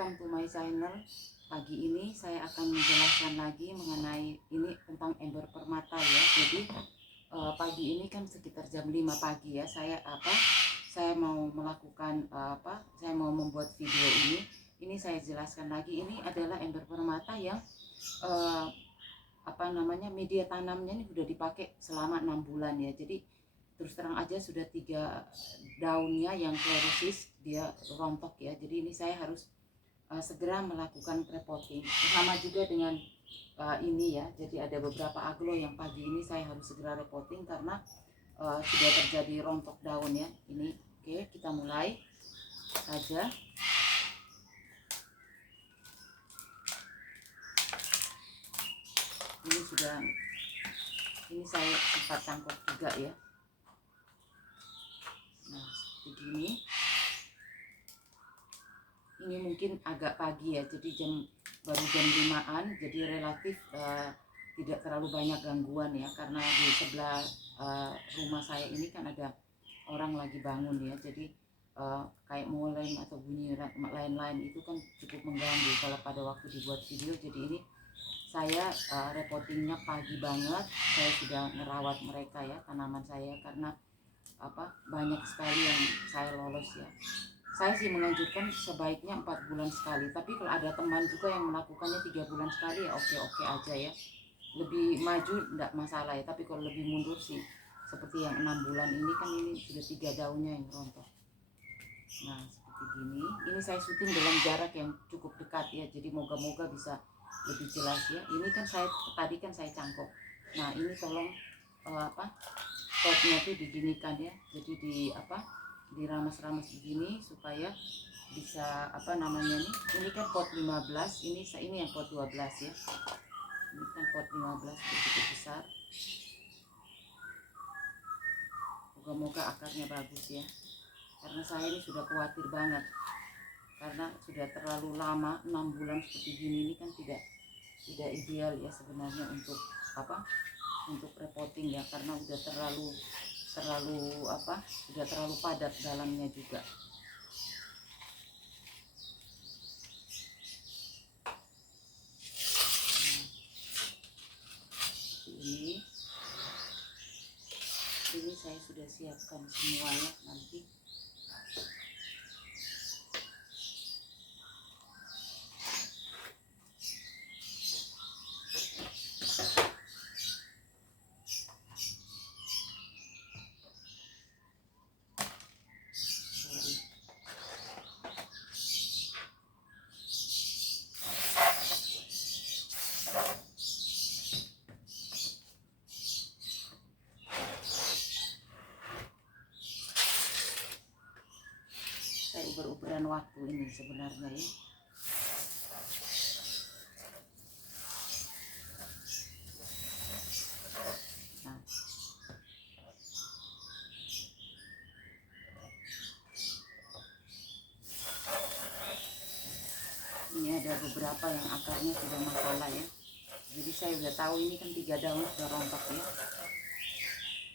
welcome to my channel. Pagi ini saya akan menjelaskan lagi mengenai ini tentang ember permata ya. Jadi pagi ini kan sekitar jam 5 pagi ya. Saya mau melakukan saya mau membuat video ini. Ini saya jelaskan lagi, ini adalah ember permata yang media tanamnya ini sudah dipakai selama 6 bulan ya. Jadi terus terang aja sudah 3 daunnya yang klerosis dia rontok ya. Jadi ini saya harus segera melakukan repotting. Sama juga dengan ini ya. Jadi ada beberapa aglo yang pagi ini saya harus segera repotting karena sudah terjadi rontok daun ya. Ini oke, kita mulai saja. Ini saya sempat cangkok juga ya. Nah, begini. Ini mungkin agak pagi ya, jadi baru jam 5-an, jadi relatif tidak terlalu banyak gangguan ya, karena di sebelah rumah saya ini kan ada orang lagi bangun ya, jadi kayak moleng atau bunyi lain-lain itu kan cukup mengganggu kalau pada waktu dibuat video. Jadi ini saya repottingnya pagi banget, saya sudah merawat mereka ya, tanaman saya, karena banyak sekali yang saya lolos ya. Saya sih menganjurkan sebaiknya 4 bulan sekali, tapi kalau ada teman juga yang melakukannya 3 bulan sekali ya oke-oke aja ya. Lebih maju enggak masalah ya, tapi kalau lebih mundur sih seperti yang 6 bulan ini kan ini sudah 3 daunnya yang rontok. Nah seperti gini, ini saya syuting dalam jarak yang cukup dekat ya, jadi moga-moga bisa lebih jelas ya. Ini kan tadi saya cangkok. Nah ini tolong potnya tuh diginikan ya, jadi diramas-ramas begini supaya bisa ini kan pot 15, ini yang pot 12 ya. Ini kan pot 15 cukup besar. Moga-moga akarnya bagus ya, karena saya ini sudah khawatir banget karena sudah terlalu lama 6 bulan seperti gini. Ini kan tidak ideal ya sebenarnya untuk repotting ya, karena udah terlalu sudah terlalu padat dalamnya juga. Ini saya sudah siapkan semuanya nanti. Uber-uberan waktu ini sebenarnya ya. Nah, ini ada beberapa yang akarnya sudah masalah ya. Jadi saya udah tahu ini kan 3 daun sudah rontok ya.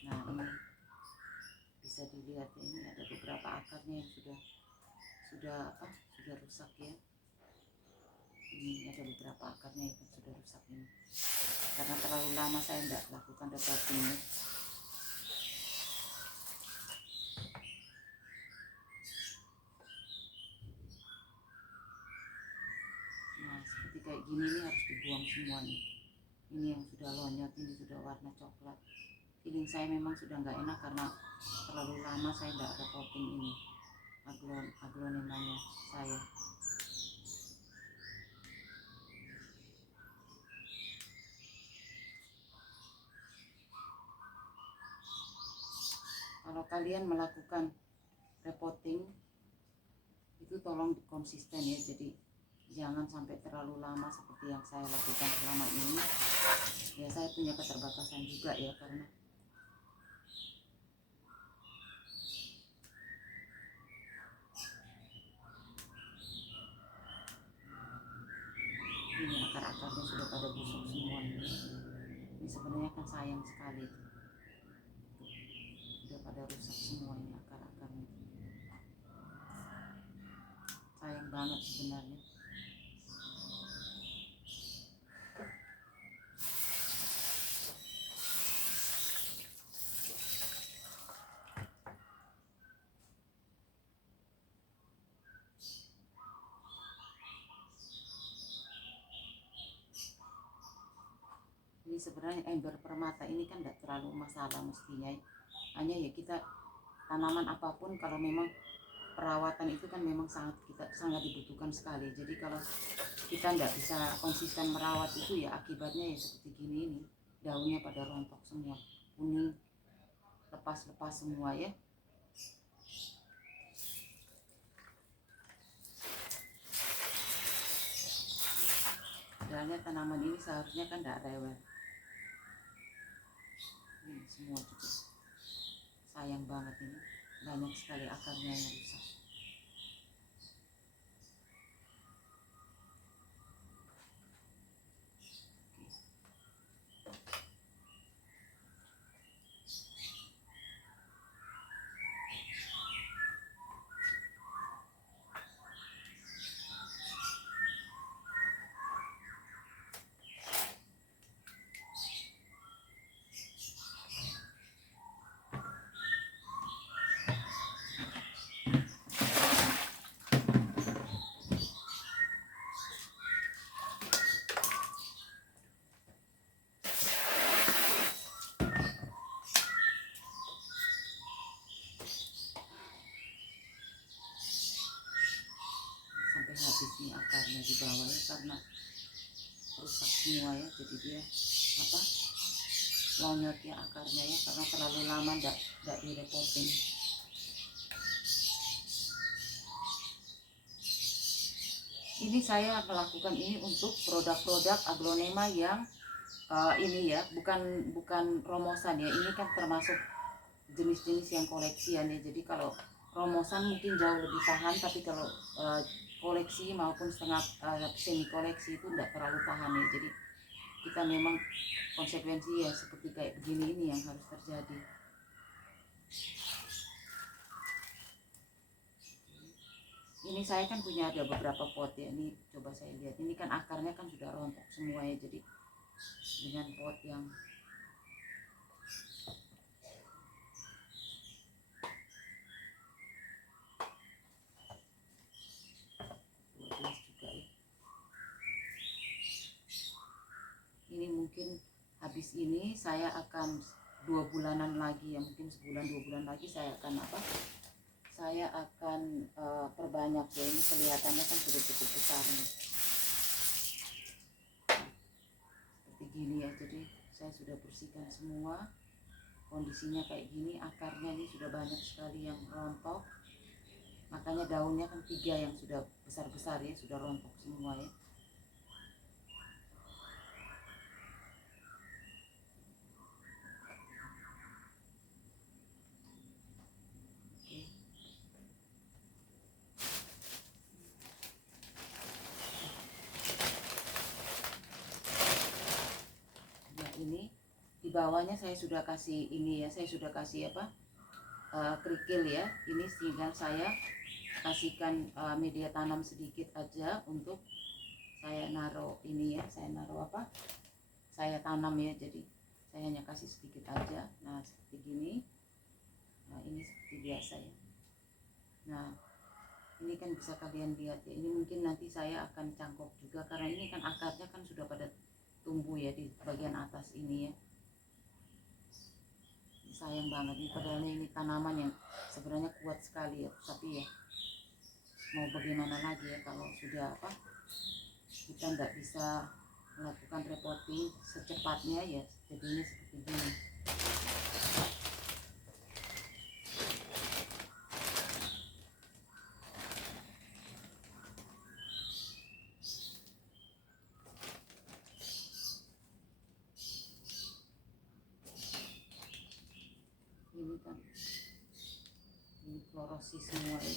Nah ini bisa dilihat ya, ini ada beberapa akarnya yang sudah rusak ya. Ini ada beberapa akarnya yang sudah rusak ini, karena terlalu lama saya tidak lakukan repotting ya. Nah seperti kayak gini ini harus dibuang semua nih. Ini yang sudah lonyot, ini sudah warna coklat. Feeling saya memang sudah nggak enak karena terlalu lama saya tidak repotting ini aglonemanya saya. Kalau kalian melakukan repotting itu tolong konsisten ya, jadi jangan sampai terlalu lama seperti yang saya lakukan selama ini ya. Saya punya keterbatasan juga ya, karena ini akar-akarnya sudah pada busuk semua. Ini sebenarnya kan sayang sekali, sudah pada rusak semua ini akar-akarnya. Sayang banget sebenarnya. Jadi sebenarnya ember permata ini kan tidak terlalu masalah mestinya, hanya ya kita tanaman apapun kalau memang perawatan itu kan memang sangat dibutuhkan sekali. Jadi kalau kita nggak bisa konsisten merawat itu ya akibatnya ya seperti gini ini, daunnya pada rontok semua, kuning, lepas-lepas semua ya. Padahal tanaman ini seharusnya kan tidak rewel. Ini semua juga sayang banget, ini banyak sekali akarnya yang rusak. Sampai habis nih akarnya di bawah ya, karena rusak semua ya. Jadi dia apa, lonyot ya akarnya ya, karena terlalu lama tidak direpoting. Ini saya melakukan ini untuk produk-produk aglonema yang ini ya, bukan romosan ya. Ini kan termasuk jenis-jenis yang koleksian ya. Jadi kalau romosan mungkin jauh lebih tahan, tapi kalau koleksi maupun setengah semi koleksi itu tidak terlalu tahan ya. Jadi kita memang konsekuensi ya seperti kayak begini ini yang harus terjadi. Ini saya kan punya ada beberapa pot ya. Ini coba saya lihat, ini kan akarnya kan sudah rontok semua ya. Jadi dengan pot yang juga ya. Ini mungkin habis ini saya akan 2 bulanan lagi ya, mungkin sebulan 2 bulan lagi saya akan apa? Saya akan perbanyak ya. Ini kelihatannya kan sudah cukup besar nih. Seperti gini ya. Jadi saya sudah bersihkan semua. Kondisinya kayak gini, akarnya ini sudah banyak sekali yang rontok. Makanya daunnya kan 3 yang sudah besar-besar ya, sudah rontok semua ya. Ini di bawahnya saya sudah kasih ini ya, saya sudah kasih apa, kerikil ya. Ini tinggal saya kasihkan media tanam sedikit aja untuk saya naruh ini ya, saya naruh apa, saya tanam ya. Jadi saya hanya kasih sedikit aja. Nah seperti gini. Nah ini seperti biasa ya. Nah ini kan bisa kalian lihat ya, ini mungkin nanti saya akan cangkok juga karena ini kan akarnya kan sudah pada tumbuh ya di bagian atas ini ya. Sayang banget nih, padahal ini tanaman yang sebenarnya kuat sekali ya, tapi ya mau bagaimana lagi ya kalau sudah apa, kita nggak bisa melakukan repotting secepatnya ya, jadinya seperti ini. Ini kan ini klorosis semua ya,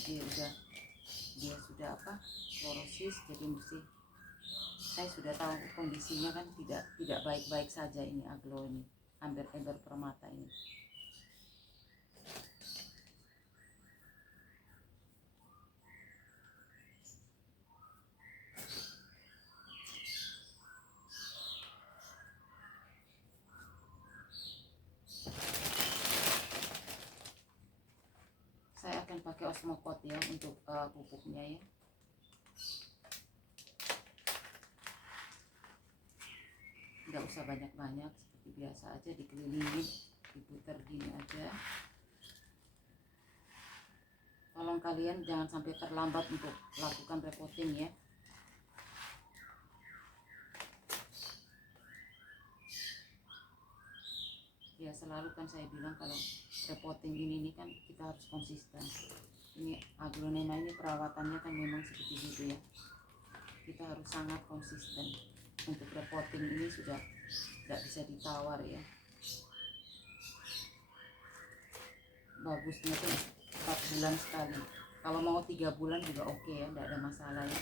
dia sudah apa, klorosis. Jadi mesti saya sudah tahu kondisinya kan tidak baik-baik saja ini aglo ini, ember permata ini. Saya akan pakai Osmocote ya untuk pupuknya ya. nggak usah banyak-banyak, seperti biasa aja dikelilingin, diputar gini aja. Tolong kalian jangan sampai terlambat untuk lakukan repotting ya. Ya selalu kan saya bilang kalau repotting ini kan kita harus konsisten. Ini aglonema ini perawatannya kan memang seperti itu ya. Kita harus sangat konsisten. Untuk repotting ini sudah tidak bisa ditawar ya. Bagusnya tuh 4 bulan sekali. Kalau mau 3 bulan juga oke ya, tidak ada masalah ya.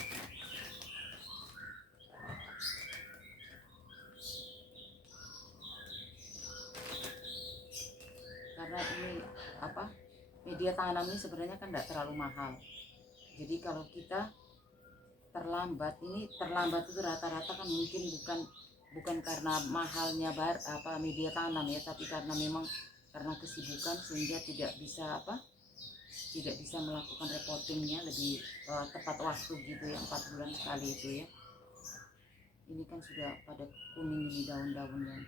Karena ini media tanam ini sebenarnya kan tidak terlalu mahal. Jadi kalau kita terlambat itu rata-rata kan mungkin bukan karena mahalnya media tanam ya, tapi karena memang karena kesibukan sehingga tidak bisa melakukan repottingnya lebih tepat waktu gitu ya, 4 bulan sekali itu ya. Ini kan sudah pada kuning ini daun-daunnya.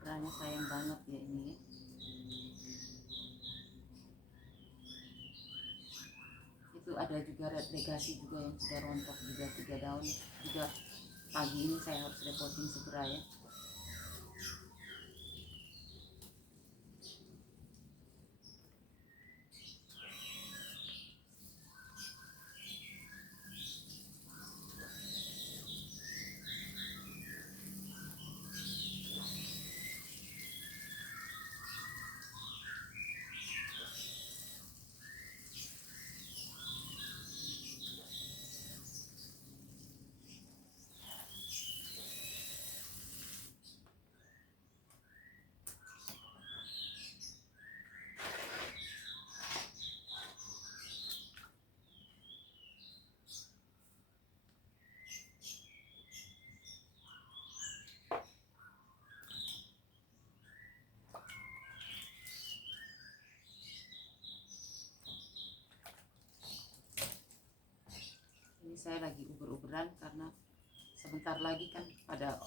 Sebenarnya sayang banget ya ini ya. Itu ada juga red legacy juga yang sudah rontok juga 3 daun juga. Pagi ini saya harus repotting segera ya. Ini saya lagi uber-uberan karena sebentar lagi kan pada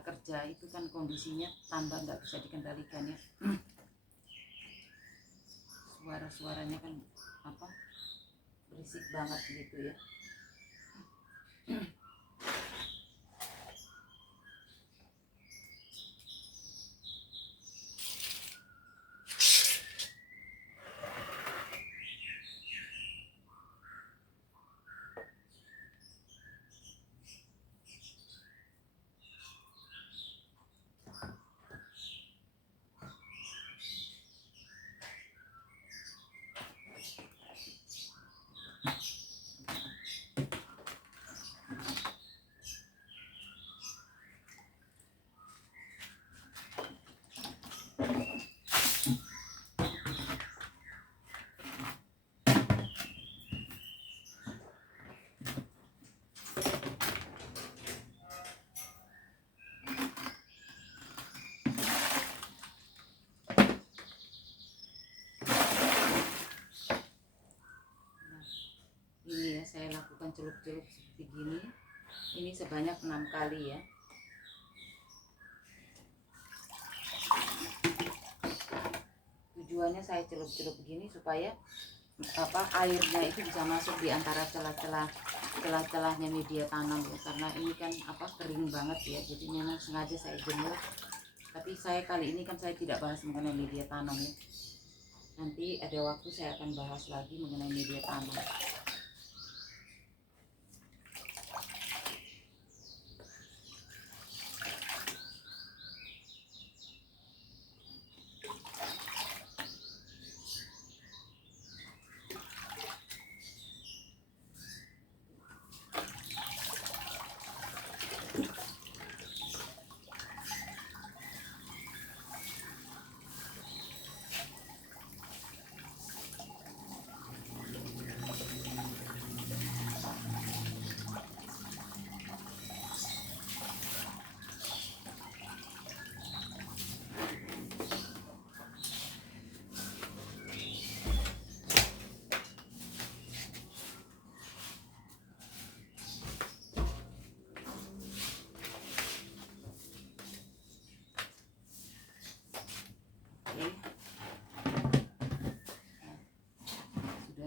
kerja itu kan kondisinya tambah nggak bisa dikendalikan ya. Suaranya kan berisik banget gitu ya. Ini ya saya lakukan celup-celup seperti gini. Ini sebanyak 6 kali ya. Tujuannya saya celup-celup begini supaya airnya itu bisa masuk di antara celah-celahnya media tanam ya. Karena ini kan kering banget ya. Jadi memang sengaja saya jemur. Tapi saya kali ini kan saya tidak bahas mengenai media tanam ya. Nanti ada waktu saya akan bahas lagi mengenai media tanam.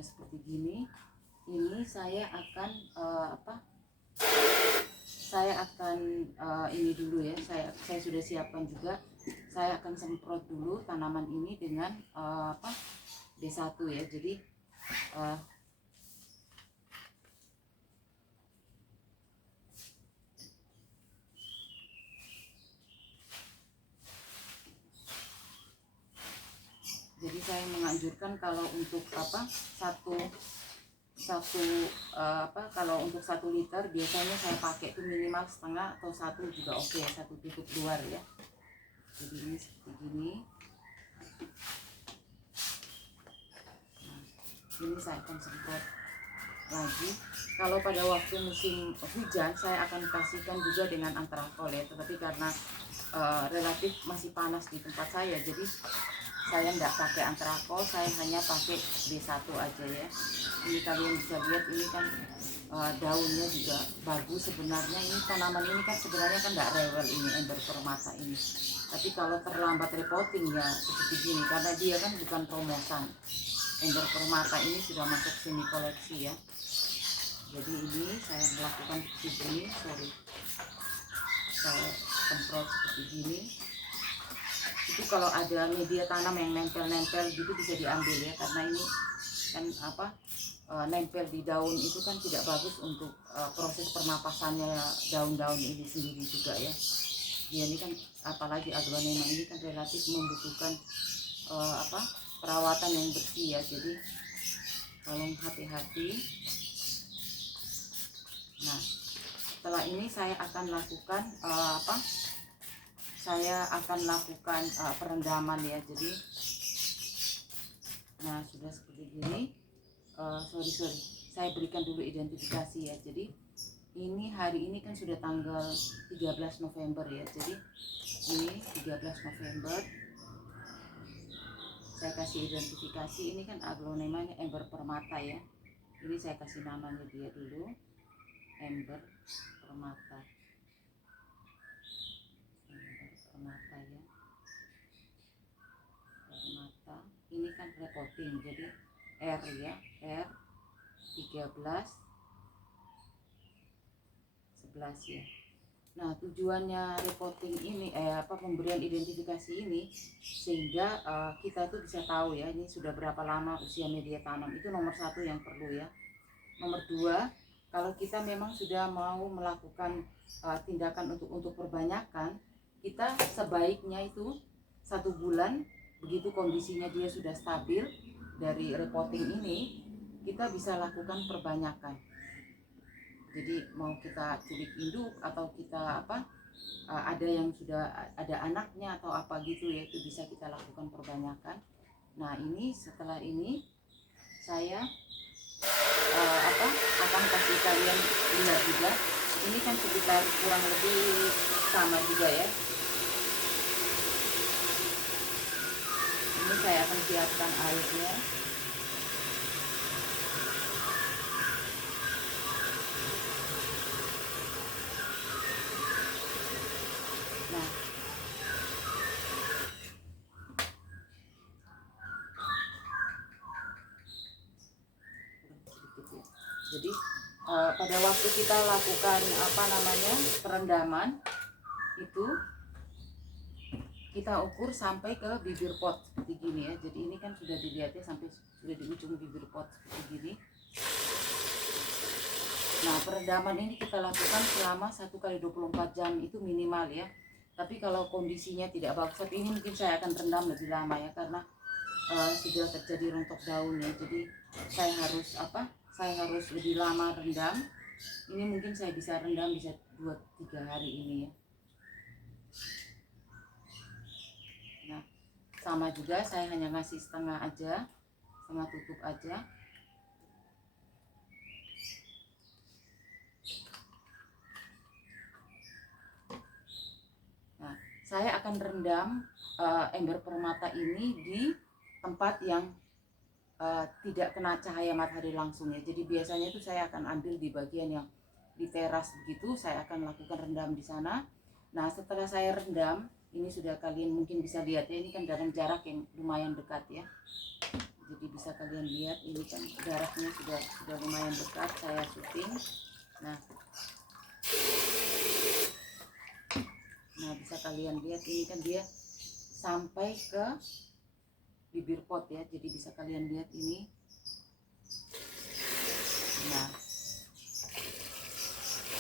seperti gini. Ini saya akan ini dulu ya, saya sudah siapkan juga. Saya akan semprot dulu tanaman ini dengan D1 ya. Jadi saya menganjurkan kalau untuk kalau untuk 1 liter biasanya saya pakai itu minimal setengah atau 1 juga oke, 1 tutup luar ya. Jadi ini seperti gini. Nah, ini saya akan semprot lagi. Kalau pada waktu musim hujan saya akan kasihkan juga dengan antrakol ya, tetapi karena relatif masih panas di tempat saya, jadi saya nggak pakai antrakol, saya hanya pakai D1 aja ya. Ini kalian bisa lihat, ini kan daunnya juga bagus sebenarnya. Ini tanaman ini kan sebenarnya kan nggak rewel ini, ember permata ini. Tapi kalau terlambat repotting ya seperti gini, karena dia kan bukan promosan. Ember permata ini sudah masuk semi koleksi ya. Jadi ini saya melakukan seperti ini, saya semprot seperti gini. Itu kalau ada media tanam yang nempel-nempel gitu bisa diambil ya, karena ini kan nempel di daun itu kan tidak bagus untuk proses pernapasannya daun-daun ini sendiri juga ya. Ini kan apalagi aglonema ini kan relatif membutuhkan perawatan yang bersih ya, jadi tolong hati-hati. Nah, setelah ini saya akan lakukan perendaman ya. Jadi nah sudah seperti gini. Sorry, saya berikan dulu identifikasi ya. Jadi ini hari ini kan sudah tanggal 13 November ya. Jadi ini 13 November. Saya kasih identifikasi, ini kan aglonemanya ember permata ya. Ini saya kasih namanya dia dulu, ember permata. Permata ya, permata. Ini kan repotting, jadi R ya, R 13 11 ya. Nah, tujuannya repotting ini pemberian identifikasi ini sehingga kita tuh bisa tahu ya, ini sudah berapa lama usia media tanam. Itu nomor 1 yang perlu ya. Nomor 2, kalau kita memang sudah mau melakukan tindakan untuk perbanyakan, kita sebaiknya itu 1 bulan begitu kondisinya dia sudah stabil dari repotting ini, kita bisa lakukan perbanyakan. Jadi mau kita culik induk atau kita ada yang sudah ada anaknya atau apa gitu ya, itu bisa kita lakukan perbanyakan. Nah, ini setelah ini saya akan kasih kalian lihat juga. Ini kan sekitar kurang lebih sama juga ya. Ini saya akan siapkan airnya. Nah, jadi pada waktu kita lakukan perendaman itu kita ukur sampai ke bibir pot seperti gini ya. Jadi ini kan sudah dilihat ya, sampai sudah di ujung bibir pot seperti gini. Nah, perendaman ini kita lakukan selama 1 kali 24 jam itu minimal ya. Tapi kalau kondisinya tidak bagus, tapi ini mungkin saya akan rendam lebih lama ya, karena sudah terjadi rontok daun ya. Jadi saya harus lebih lama rendam. Ini mungkin saya bisa rendam bisa 2-3 hari ini ya. Nah, sama juga saya hanya ngasih setengah aja, setengah tutup aja. Nah, saya akan rendam ember permata ini di tempat yang tidak kena cahaya matahari langsung ya. Jadi biasanya itu saya akan ambil di bagian yang di teras begitu, saya akan lakukan rendam di sana. Nah, setelah saya rendam, ini sudah kalian mungkin bisa lihat ya, ini kan dalam jarak yang lumayan dekat ya. Jadi bisa kalian lihat ini kan jaraknya sudah lumayan dekat saya syuting. Nah bisa kalian lihat ini kan dia sampai ke bibir pot ya, jadi bisa kalian lihat ini. Nah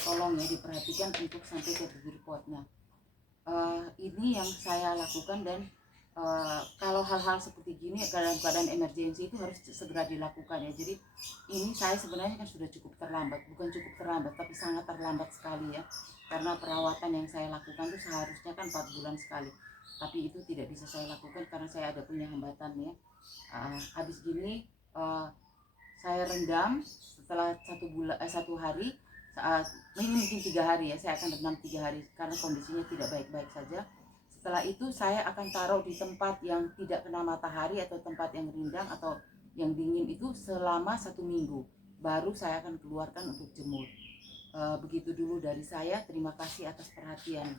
tolong ya diperhatikan untuk sampai ke bibir pot. Nah ini yang saya lakukan, dan kalau hal-hal seperti gini dalam keadaan emergensi itu harus segera dilakukan ya. Jadi ini saya sebenarnya kan sudah cukup terlambat, bukan cukup terlambat tapi sangat terlambat sekali ya, karena perawatan yang saya lakukan itu seharusnya kan 4 bulan sekali, tapi itu tidak bisa saya lakukan karena saya ada punya hambatan ya. Habis gini saya rendam setelah 1 hari, ini mungkin 3 hari ya, saya akan rendam 3 hari karena kondisinya tidak baik-baik saja. Setelah itu saya akan taruh di tempat yang tidak kena matahari atau tempat yang rindang atau yang dingin itu selama 1 minggu, baru saya akan keluarkan untuk jemur. Begitu dulu dari saya, terima kasih atas perhatian.